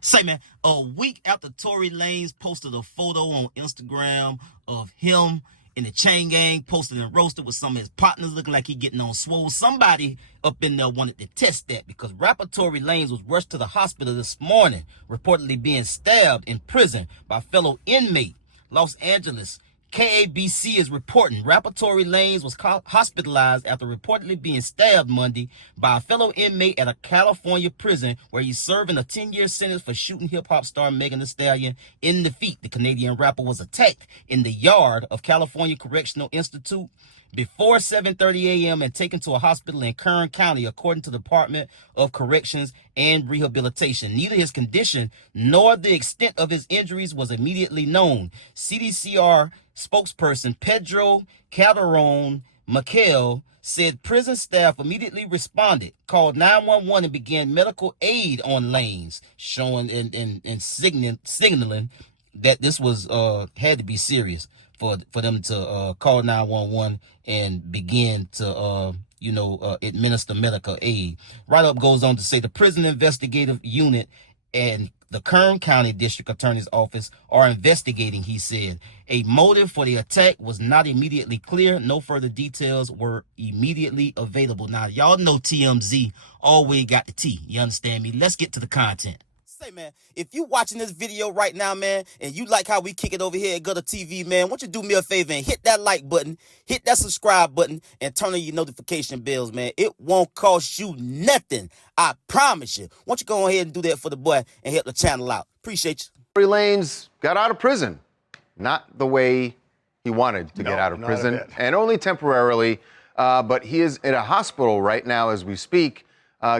Say, man, a week after Tory Lanez posted a photo on Instagram of him in the chain gang, posted and roasted with some of his partners looking like he getting on swole. Somebody up in there wanted to test that because rapper Tory Lanez was rushed to the hospital this morning, reportedly being stabbed in prison by fellow inmate. Los Angeles KABC is reporting rapper Tory Lanez was hospitalized after reportedly being stabbed Monday by a fellow inmate at a California prison where he's serving a 10-year sentence for shooting hip-hop star Megan Thee Stallion in the feet. The Canadian rapper was attacked in the yard of California Correctional Institute before 7:30 a.m. and taken to a hospital in Kern County, according to the Department of Corrections and Rehabilitation. Neither his condition nor the extent of his injuries was immediately known. CDCR spokesperson Pedro Calderon Michael said prison staff immediately responded, called 911, and began medical aid on Lanez, showing and signaling that this was had to be serious for them to call 911 and begin to administer medical aid. Write-up goes on to say the prison investigative unit and the Kern County District Attorney's Office are investigating, he said. A motive for the attack was not immediately clear. No further details were immediately available. Now, y'all know TMZ always got the tea. You understand me? Let's get to the content. Say, man, if you watching this video right now, man, and you like how we kick it over here at GuddaTV, man, why don't you do me a favor and hit that like button, hit that subscribe button, and turn on your notification bells, man. It won't cost you nothing. I promise you. Why don't you go ahead and do that for the boy and help the channel out? Appreciate you. Tory Lanez got out of prison. Not the way he wanted to get out of prison, and only temporarily, but he is in a hospital right now as we speak,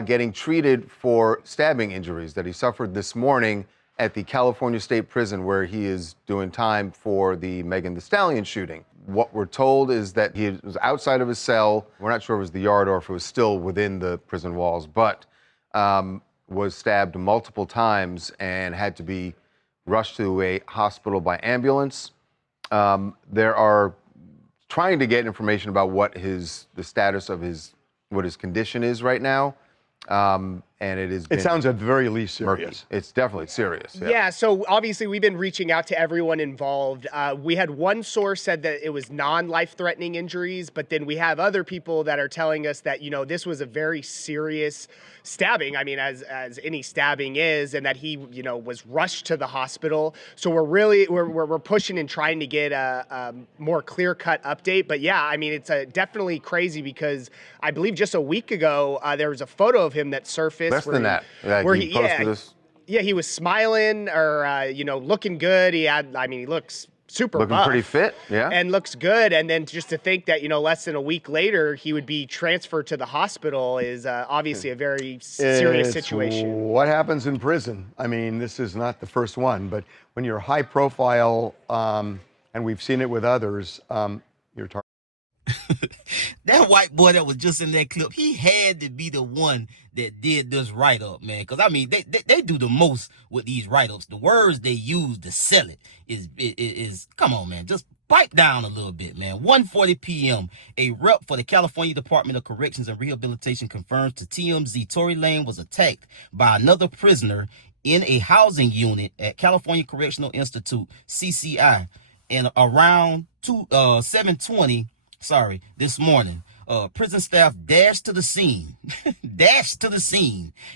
getting treated for stabbing injuries that he suffered this morning at the California State Prison, where he is doing time for the Megan Thee Stallion shooting. What we're told is that he was outside of his cell. We're not sure if it was the yard or if it was still within the prison walls, but was stabbed multiple times and had to be rushed to a hospital by ambulance. There are trying to get information about what the status of what his condition is right now. And it sounds at the very least serious. Murky. It's definitely serious. Yeah, so obviously we've been reaching out to everyone involved. We had one source said that it was non-life-threatening injuries, but then we have other people that are telling us that, this was a very serious stabbing. I mean, as any stabbing is, and that he, was rushed to the hospital. So we're pushing and trying to get a more clear-cut update. But yeah, I mean, it's definitely crazy because I believe just a week ago, there was a photo of him that surfaced. Less than that. Where he posted this. Yeah, he was smiling or, looking good. He looks super looking buff, pretty fit, yeah, and looks good. And then just to think that, less than a week later, he would be transferred to the hospital is obviously a very serious situation. What happens in prison? I mean, this is not the first one, but when you're high profile, and we've seen it with others, you're targeted. That white boy that was just in that clip, he had to be the one that did this write-up, man. Because, I mean, they do the most with these write-ups. The words they use to sell it is come on, man, just pipe down a little bit, man. 1:40 p.m., a rep for the California Department of Corrections and Rehabilitation confirms to TMZ Tory Lanez was attacked by another prisoner in a housing unit at California Correctional Institute, CCI, and around 7:20 this morning. Prison staff dashed to the scene,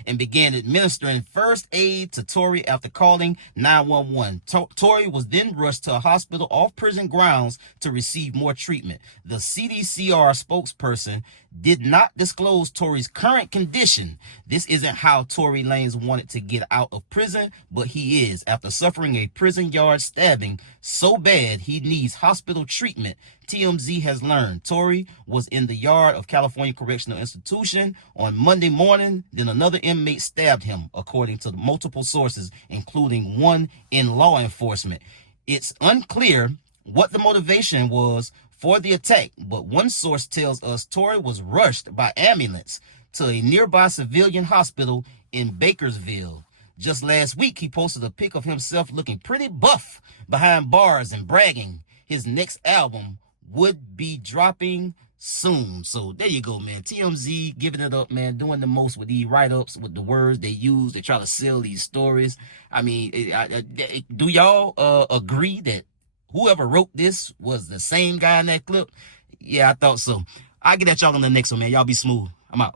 and began administering first aid to Tory after calling 911. Tory was then rushed to a hospital off prison grounds to receive more treatment. The CDCR spokesperson did not disclose Tory's current condition. This isn't how Tory Lanez wanted to get out of prison, but he is, after suffering a prison yard stabbing so bad he needs hospital treatment. TMZ has learned Tory was in the yard of California Correctional Institution on Monday morning. Then another inmate stabbed him, according to multiple sources, including one in law enforcement. It's unclear what the motivation was for the attack, but one source tells us Tory was rushed by ambulance to a nearby civilian hospital in Bakersville. Just last week, he posted a pic of himself looking pretty buff behind bars and bragging his next album would be dropping soon. So there you go, man. TMZ giving it up, man, doing the most with these write-ups, with the words they use. They try to sell these stories. I mean, do y'all agree that whoever wrote this was the same guy in that clip? Yeah, I thought so. I'll get at y'all on the next one, man. Y'all be smooth. I'm out.